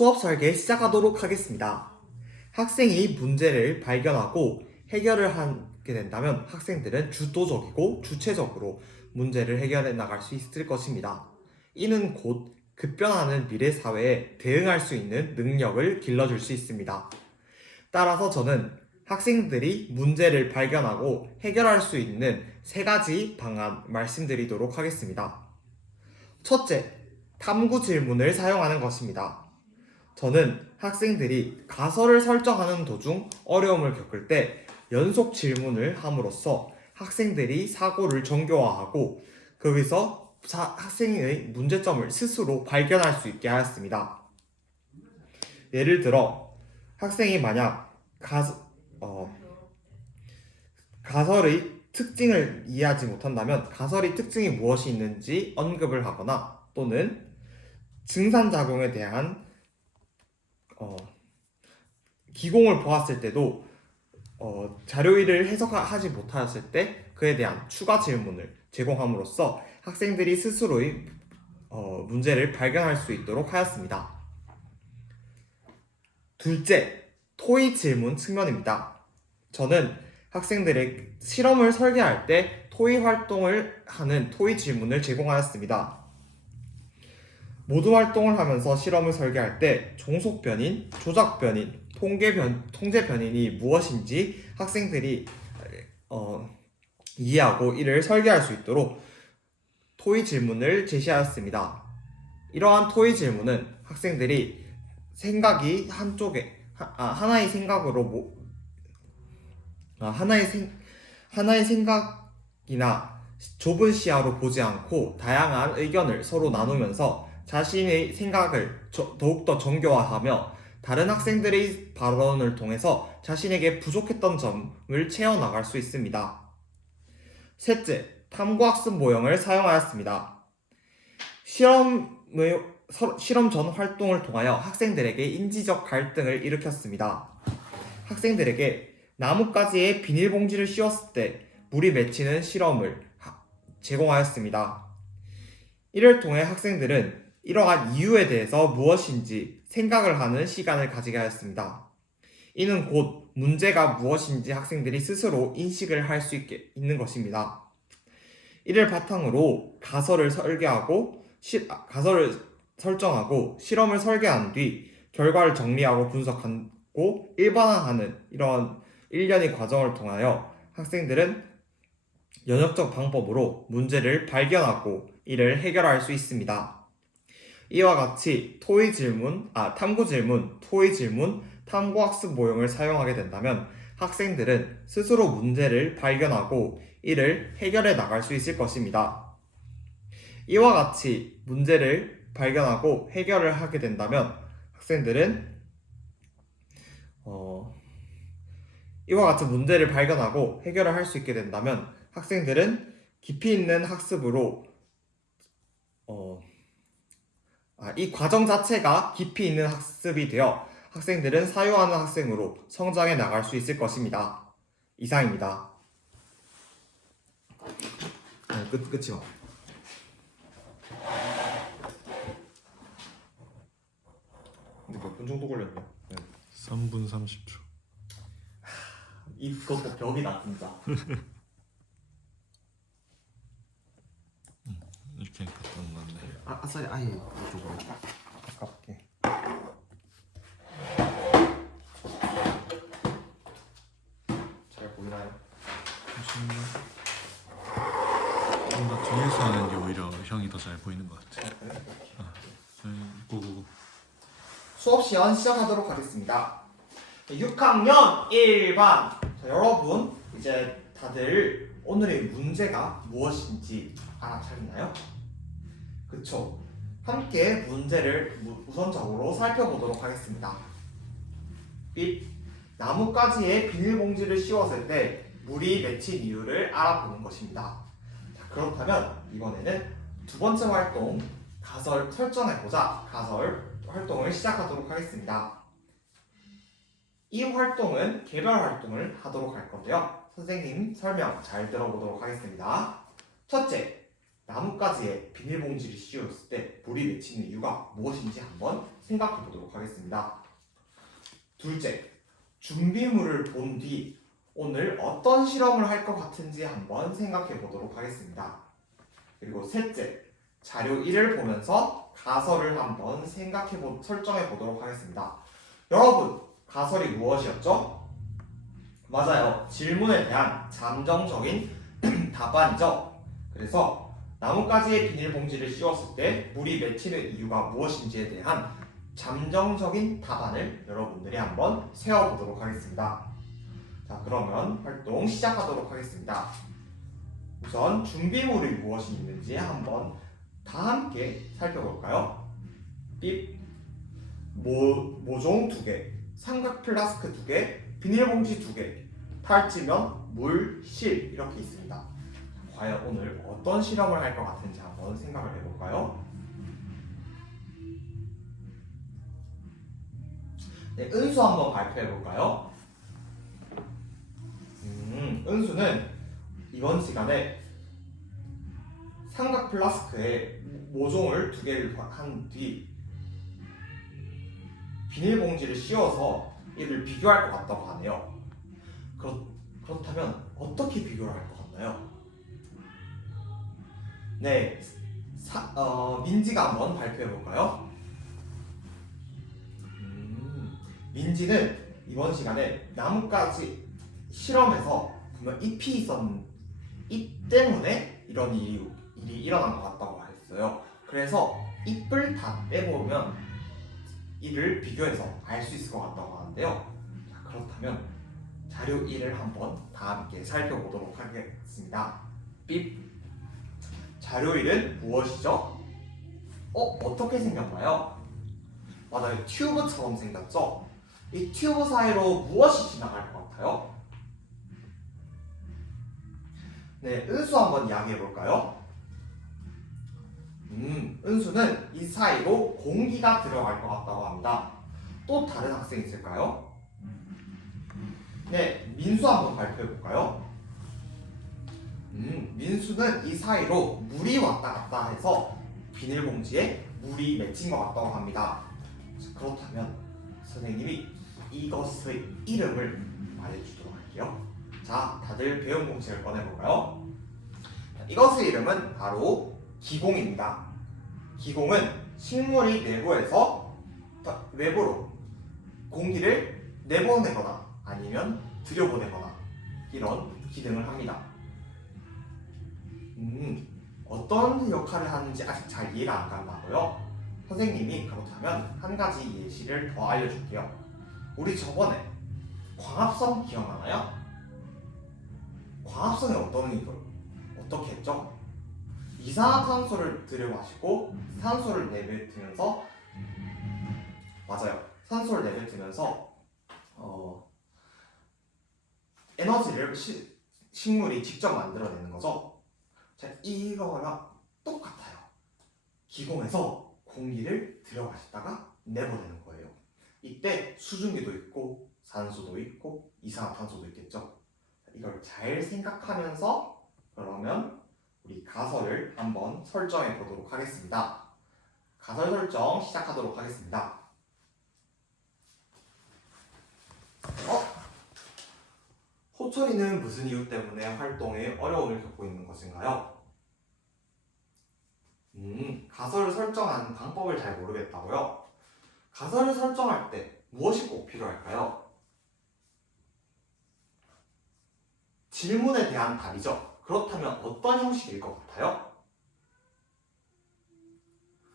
수업 설계 시작하도록 하겠습니다. 학생이 문제를 발견하고 해결을 하게 된다면 학생들은 주도적이고 주체적으로 문제를 해결해 나갈 수 있을 것입니다. 이는 곧 급변하는 미래 사회에 대응할 수 있는 능력을 길러줄 수 있습니다. 따라서 저는 학생들이 문제를 발견하고 해결할 수 있는 3가지 방안 말씀드리도록 하겠습니다. 첫째, 탐구 질문을 사용하는 것입니다. 저는 학생들이 가설을 설정하는 도중 어려움을 겪을 때 연속 질문을 함으로써 학생들이 사고를 정교화하고 거기서 학생의 문제점을 스스로 발견할 수 있게 하였습니다. 예를 들어 학생이 만약 가설의 특징을 이해하지 못한다면 가설의 특징이 무엇이 있는지 언급을 하거나 또는 증산작용에 대한 기공을 보았을 때도 자료일을 해석하지 못하였을 때 그에 대한 추가 질문을 제공함으로써 학생들이 스스로의 문제를 발견할 수 있도록 하였습니다. 둘째, 토의 질문 측면입니다. 저는 학생들의 실험을 설계할 때 토의 활동을 하는 토의 질문을 제공하였습니다. 모두 활동을 하면서 실험을 설계할 때 종속 변인, 조작 변인, 통제 변인이 무엇인지 학생들이 이해하고 이를 설계할 수 있도록 토의 질문을 제시하였습니다. 이러한 토의 질문은 학생들이 생각이 하나의 생각으로 하나의 생각이나 좁은 시야로 보지 않고 다양한 의견을 서로 나누면서 자신의 생각을 더욱더 정교화하며 다른 학생들의 발언을 통해서 자신에게 부족했던 점을 채워나갈 수 있습니다. 셋째, 탐구학습 모형을 사용하였습니다. 실험 전 활동을 통하여 학생들에게 인지적 갈등을 일으켰습니다. 학생들에게 나뭇가지에 비닐봉지를 씌웠을 때 물이 맺히는 실험을 제공하였습니다. 이를 통해 학생들은 이러한 이유에 대해서 무엇인지 생각을 하는 시간을 가지게 하였습니다. 이는 곧 문제가 무엇인지 학생들이 스스로 인식을 할 수 있는 것입니다. 이를 바탕으로 가설을 설정하고 실험을 설계한 뒤 결과를 정리하고 분석하고 일반화하는 이런 일련의 과정을 통하여 학생들은 연역적 방법으로 문제를 발견하고 이를 해결할 수 있습니다. 이와 같이 탐구 질문, 토의 질문, 탐구학습 모형을 사용하게 된다면 학생들은 스스로 문제를 발견하고 이를 해결해 나갈 수 있을 것입니다. 이와 같이 문제를 발견하고 해결을 하게 된다면 학생들은 이와 같은 문제를 발견하고 해결을 할 수 있게 된다면 학생들은 깊이 있는 학습으로 이 과정 자체가 깊이 있는 학습이 되어 학생들은 사유하는 학생으로 성장해 나갈 수 있을 것입니다. 이상입니다. 끝이요. 근데 몇 분 정도 걸렸냐? 3분 30초. 이것도 벽이다 진짜. 이렇게 갖다 놨네. 아싸리 아예 이쪽으로 가깝게. 잘 보이나요? 잠시만요. 뭔가 뒤에서 하는 게 오히려 형이 더 잘 보이는 것 같아. 고고고. 수업 시간 시작하도록 하겠습니다. 6학년 1반. 자, 여러분 이제 다들 오늘의 문제가 무엇인지 알아차렸나요? 그쵸? 함께 문제를 우선적으로 살펴보도록 하겠습니다. 나뭇가지에 비닐봉지를 씌웠을 때 물이 맺힌 이유를 알아보는 것입니다. 자, 그렇다면 이번에는 두 번째 활동, 가설 설정해보자 가설 활동을 시작하도록 하겠습니다. 이 활동은 개별 활동을 하도록 할 건데요. 선생님 설명 잘 들어보도록 하겠습니다. 첫째, 나뭇가지에 비닐봉지를 씌웠을 때 물이 맺히는 이유가 무엇인지 한번 생각해 보도록 하겠습니다. 둘째, 준비물을 본 뒤 오늘 어떤 실험을 할 것 같은지 한번 생각해 보도록 하겠습니다. 그리고 셋째, 자료 1을 보면서 가설을 한번 설정해 보도록 하겠습니다. 여러분, 가설이 무엇이었죠? 맞아요. 질문에 대한 잠정적인 답안이죠. 그래서 나뭇가지에 비닐봉지를 씌웠을 때 물이 맺히는 이유가 무엇인지에 대한 잠정적인 답안을 여러분들이 한번 세워보도록 하겠습니다. 자, 그러면 활동 시작하도록 하겠습니다. 우선 준비물이 무엇이 있는지 한번 다 함께 살펴볼까요? 삐 모종 2개, 삼각 플라스크 2개, 비닐봉지 2개, 탈지면, 물, 실 이렇게 있습니다. 과연 오늘 어떤 실험을 할 것 같은지 한번 생각을 해볼까요? 네, 은수 한번 발표해볼까요? 은수는 이번 시간에 삼각 플라스크에 모종을 2개를 한 뒤 비닐봉지를 씌워서 이를 비교할 것 같다고 하네요. 그렇다면 어떻게 비교를 할 것 같나요? 네, 민지가 한번 발표해볼까요? 민지는 이번 시간에 나뭇가지 실험에서 보면 잎 때문에 이런 일이 일어난 것 같다고 했어요. 그래서 잎을 다 빼보면 이를 비교해서 알 수 있을 것 같다고 하는데요. 자, 그렇다면 자료 1을 한번 다 함께 살펴보도록 하겠습니다. 삐 자료 1은 무엇이죠? 어떻게 생겼나요? 맞아요. 튜브처럼 생겼죠? 이 튜브 사이로 무엇이 지나갈 것 같아요? 네, 은수 한번 이야기해 볼까요? 은수는 이 사이로 공기가 들어갈 것 같다고 합니다. 또 다른 학생 있을까요? 네, 민수 한번 발표해 볼까요? 민수는 이 사이로 물이 왔다 갔다 해서 비닐봉지에 물이 맺힌 것 같다고 합니다. 그렇다면 선생님이 이것의 이름을 말해주도록 할게요. 자, 다들 배운 공식을 꺼내볼까요? 이것의 이름은 바로 기공입니다. 기공은 식물이 내부에서 외부로 공기를 내보내거나 아니면 들여보내거나 이런 기능을 합니다. 어떤 역할을 하는지 아직 잘 이해가 안 간다고요? 선생님이 그렇다면 한 가지 예시를 더 알려줄게요. 우리 저번에 광합성 기억나나요? 광합성이 어떻게 했죠? 이산화탄소를 들이마시고 산소를 내뱉으면서 맞아요. 산소를 내뱉으면서 에너지를 식물이 직접 만들어내는 거죠. 자, 이거랑 똑같아요. 기공에서 공기를 들여마셨다가 내보내는 거예요. 이때 수증기도 있고 산소도 있고 이산화탄소도 있겠죠. 이걸 잘 생각하면서 그러면 우리 가설을 한번 설정해 보도록 하겠습니다. 가설 설정 시작하도록 하겠습니다. 호철이는 무슨 이유 때문에 활동에 어려움을 겪고 있는 것인가요? 가설을 설정하는 방법을 잘 모르겠다고요? 가설을 설정할 때 무엇이 꼭 필요할까요? 질문에 대한 답이죠. 그렇다면 어떤 형식일 것 같아요?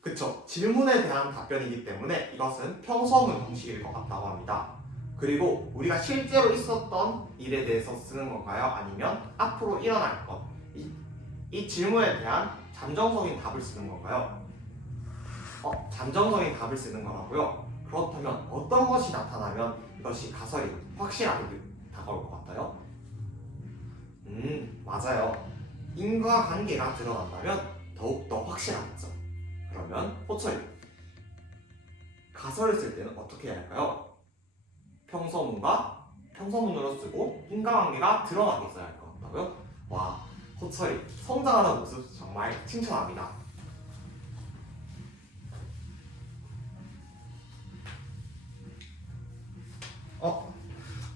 그쵸. 질문에 대한 답변이기 때문에 이것은 평서문 형식일 것 같다고 합니다. 그리고 우리가 실제로 있었던 일에 대해서 쓰는 건가요? 아니면 앞으로 일어날 것? 이 질문에 대한 잠정적인 답을 쓰는 건가요? 잠정적인 답을 쓰는 거라고요? 그렇다면 어떤 것이 나타나면 이것이 가설이 확실하게 다가올 것 같아요? 맞아요. 인과관계가 드러난다면 더욱더 확실하겠죠. 그러면 호철이 가설을 쓸 때는 어떻게 해야 할까요? 평서문으로 쓰고 인과관계가 드러나게 써야 할 것 같다고요? 와, 호철이 성장하는 모습 정말 칭찬합니다.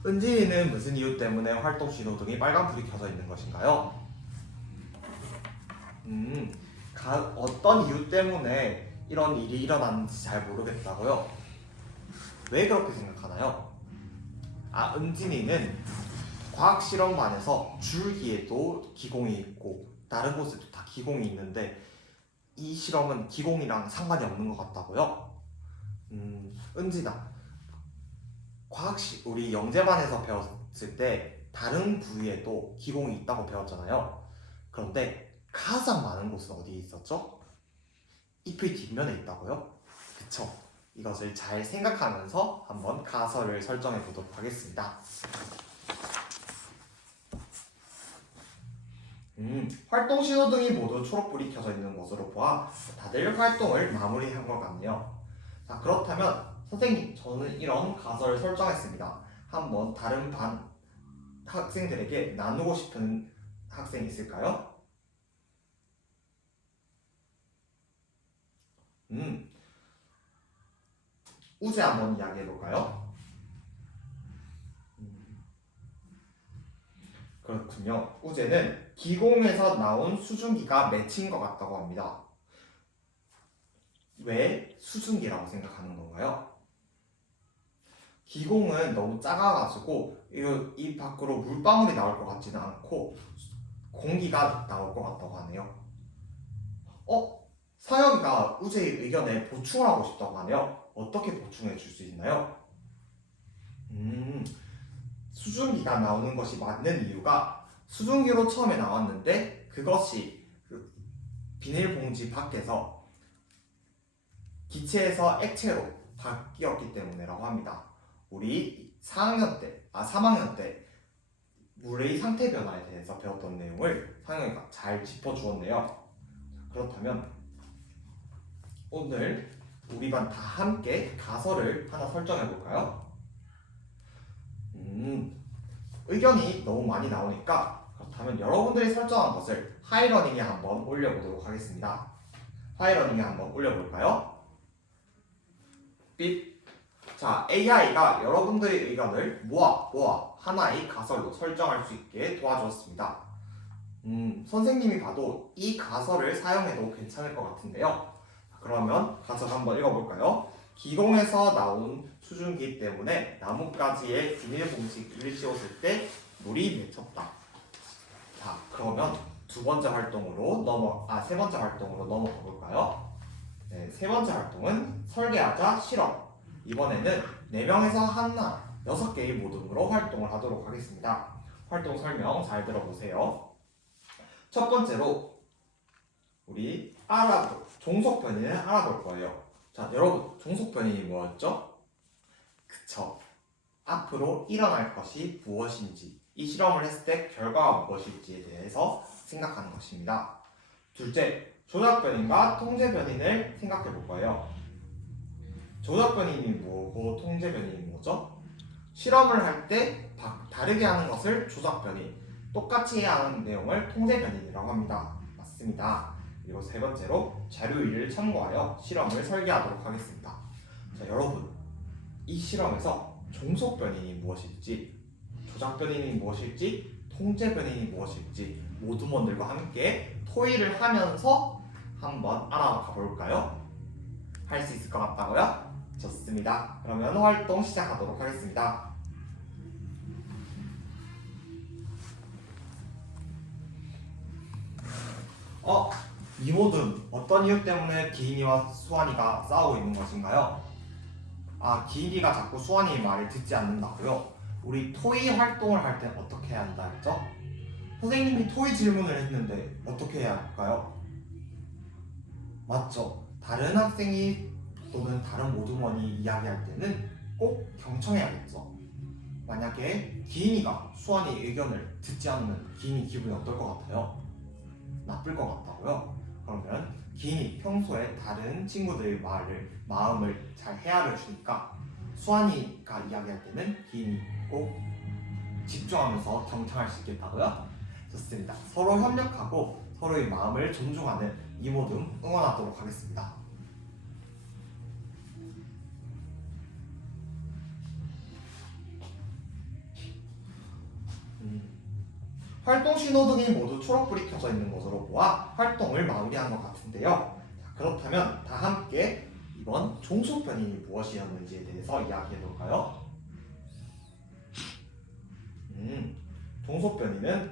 은진이는 무슨 이유 때문에 활동 신호등이 빨간불이 켜져 있는 것인가요? 어떤 이유 때문에 이런 일이 일어났는지 잘 모르겠다고요? 왜 그렇게 생각하나요? 은진이는 과학 실험반에서 줄기에도 기공이 있고 다른 곳에도 다 기공이 있는데 이 실험은 기공이랑 상관이 없는 것 같다고요? 은진아, 우리 영재반에서 배웠을 때 다른 부위에도 기공이 있다고 배웠잖아요. 그런데 가장 많은 곳은 어디에 있었죠? 잎의 뒷면에 있다고요? 그쵸? 이것을 잘 생각하면서 한번 가설을 설정해 보도록 하겠습니다. 활동 신호등이 모두 초록불이 켜져 있는 것으로 보아 다들 활동을 마무리한 것 같네요. 자, 그렇다면 선생님, 저는 이런 가설을 설정했습니다. 한번 다른 반 학생들에게 나누고 싶은 학생이 있을까요? 우재 한번 이야기해 볼까요? 그렇군요. 우재는 기공에서 나온 수증기가 맺힌 것 같다고 합니다. 왜 수증기라고 생각하는 건가요? 기공은 너무 작아가지고 이 밖으로 물방울이 나올 것 같지는 않고 공기가 나올 것 같다고 하네요. 사영이가 우재의 의견에 보충을 하고 싶다고 하네요. 어떻게 보충해 줄 수 있나요? 수증기가 나오는 것이 맞는 이유가 수증기로 처음에 나왔는데 그것이 그 비닐봉지 밖에서 기체에서 액체로 바뀌었기 때문이라고 합니다. 우리 3학년 때 물의 상태 변화에 대해서 배웠던 내용을 상영이가 잘 짚어주었네요. 그렇다면 오늘 우리 반 다 함께 가설을 하나 설정해 볼까요? 의견이 너무 많이 나오니까 그렇다면 여러분들이 설정한 것을 하이러닝에 한번 올려보도록 하겠습니다. 하이러닝에 한번 올려볼까요? 삐. 자, AI가 여러분들의 의견을 모아 하나의 가설로 설정할 수 있게 도와주었습니다. 선생님이 봐도 이 가설을 사용해도 괜찮을 것 같은데요. 그러면 가설 한번 읽어볼까요? 기공에서 나온 수증기 때문에 나뭇가지에 비닐봉지를 씌웠을 때 물이 맺혔다. 자, 그러면 세 번째 활동으로 넘어가 볼까요? 네, 세 번째 활동은 설계하자 실험. 이번에는 4명에서 6개의 모둠으로 활동을 하도록 하겠습니다. 활동 설명 잘 들어보세요. 첫 번째로 우리 종속 변이를 알아볼 거예요. 자, 여러분, 종속 변이는 뭐였죠? 그쵸. 앞으로 일어날 것이 무엇인지, 이 실험을 했을 때 결과가 무엇일지에 대해서 생각하는 것입니다. 둘째, 조작 변인과 통제 변인을 생각해 볼 거예요. 조작 변인이 뭐고 통제 변인이 뭐죠? 실험을 할 때 다르게 하는 것을 조작 변인, 똑같이 해야 하는 내용을 통제 변인이라고 합니다. 맞습니다. 그리고 세 번째로 자료일을 참고하여 실험을 설계하도록 하겠습니다. 자, 여러분, 이 실험에서 종속 변인이 무엇일지, 조작 변인이 무엇일지, 통제 변인이 무엇일지 모둠원들과 함께 토의를 하면서 한번 알아가 볼까요? 할 수 있을 것 같다고요? 좋습니다. 그러면 활동 시작하도록 하겠습니다. 이 모둠 어떤 이유 때문에 기인이와 수환이가 싸우고 있는 것인가요? 기인이가 자꾸 수환이의 말을 듣지 않는다고요? 우리 토의 활동을 할 때 어떻게 해야 한다 했죠? 선생님이 토의 질문을 했는데 어떻게 해야 할까요? 맞죠? 다른 학생이 또는 다른 모둠원이 이야기할 때는 꼭 경청해야겠죠. 만약에 기인이가 수환이의 의견을 듣지 않으면 기인이 기분이 어떨 것 같아요? 나쁠 것 같다고요? 그러면 기인이 평소에 다른 친구들의 마음을 잘 헤아려 주니까 수환이가 이야기할 때는 기인이 꼭 집중하면서 경청할 수 있겠다고요? 좋습니다. 서로 협력하고 서로의 마음을 존중하는 이 모둠 응원하도록 하겠습니다. 활동 신호등이 모두 초록불이 켜져 있는 것으로 보아 활동을 마무리한 것 같은데요. 자, 그렇다면 다 함께 이번 종속 변인이 무엇이었는지에 대해서 이야기해 볼까요? 종속 변인은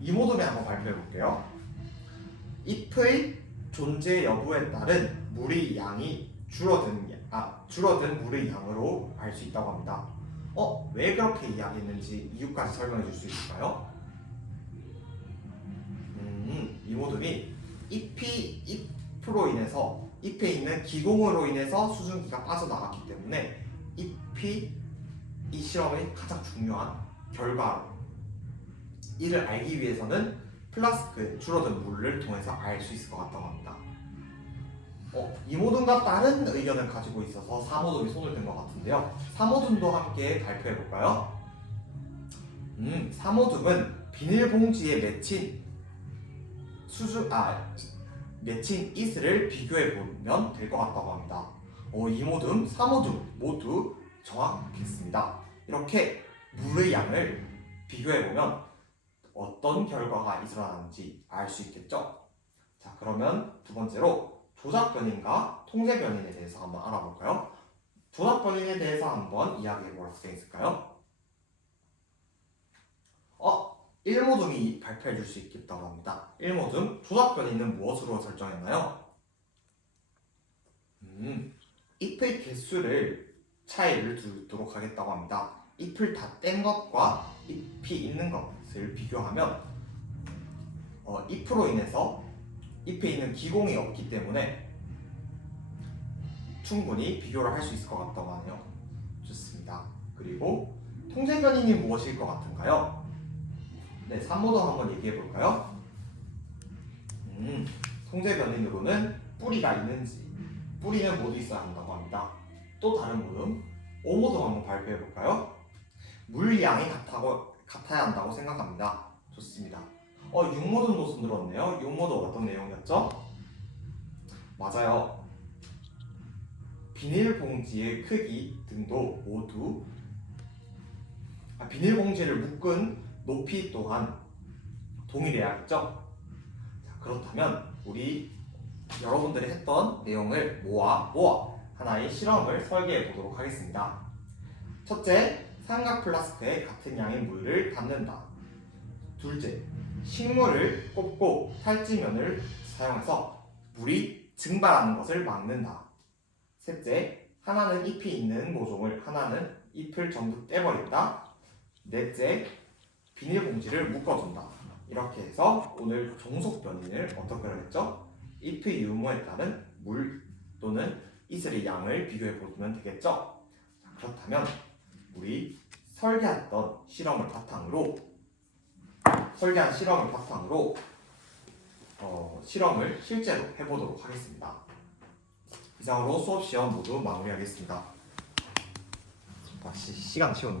이모둠에 한번 발표해 볼게요. 잎의 존재 여부에 따른 물의 양이 줄어든 물의 양으로 알 수 있다고 합니다. 왜 그렇게 이야기했는지 이유까지 설명해 줄 수 있을까요? 이모둠이 잎으로 인해서 잎에 있는 기공으로 인해서 수증기가 빠져나갔기 때문에 잎이 이 실험의 가장 중요한 결과로 이를 알기 위해서는 플라스크에 줄어든 물을 통해서 알 수 있을 것 같다고 합니다. 이모둠과 다른 의견을 가지고 있어서 사모둠이 손을 든 것 같은데요. 사모둠도 함께 발표해 볼까요? 사모둠은 비닐봉지에 맺힌 이슬을 비교해 보면 될 것 같다고 합니다. 이모둠, 사모둠 모두 정확했습니다. 이렇게 물의 양을 비교해 보면 어떤 결과가 일어나는지 알 수 있겠죠? 자, 그러면 두 번째로 조작 변인과 통제 변인에 대해서 한번 알아볼까요? 조작 변인에 대해서 한번 이야기해 볼 수 있을까요? 1모둠이 발표해 줄 수 있겠다고 합니다. 1모둠, 조작 변인은 무엇으로 설정했나요? 잎의 개수를 차이를 두도록 하겠다고 합니다. 잎을 다 뗀 것과 잎이 있는 것을 비교하면 잎으로 인해서 잎에 있는 기공이 없기 때문에 충분히 비교를 할 수 있을 것 같다고 하네요. 좋습니다. 그리고 통제 변인이 무엇일 것 같은가요? 산모도 한번 얘기해 볼까요? 통제 변인으로는 뿌리가 있는지, 뿌리는 모두 있어야 한다고 합니다. 또 다른 모둠, 5모둠 한번 발표해 볼까요? 물량이 같아야 한다고 생각합니다. 좋습니다. 6모둠도 손들었네요. 6모둠 어떤 내용이었죠? 맞아요. 비닐봉지의 크기 등도 모두 비닐봉지를 묶은 높이 또한 동일해야겠죠? 자, 그렇다면 우리 여러분들이 했던 내용을 모아 하나의 실험을 설계해 보도록 하겠습니다. 첫째, 삼각 플라스크에 같은 양의 물을 담는다. 둘째, 식물을 꼽고 탈지면을 사용해서 물이 증발하는 것을 막는다. 셋째, 하나는 잎이 있는 모종을 하나는 잎을 전부 떼버린다. 넷째, 비닐봉지를 묶어준다. 이렇게 해서 오늘 종속 변인을 어떻게 하겠죠? 잎의 유무에 따른 물 또는 이슬의 양을 비교해 보면 되겠죠? 자, 그렇다면 우리 설계한 실험을 바탕으로 실험을 실제로 해보도록 하겠습니다. 이상으로 수업 시험 모두 마무리하겠습니다. 시간 채우는 거예요.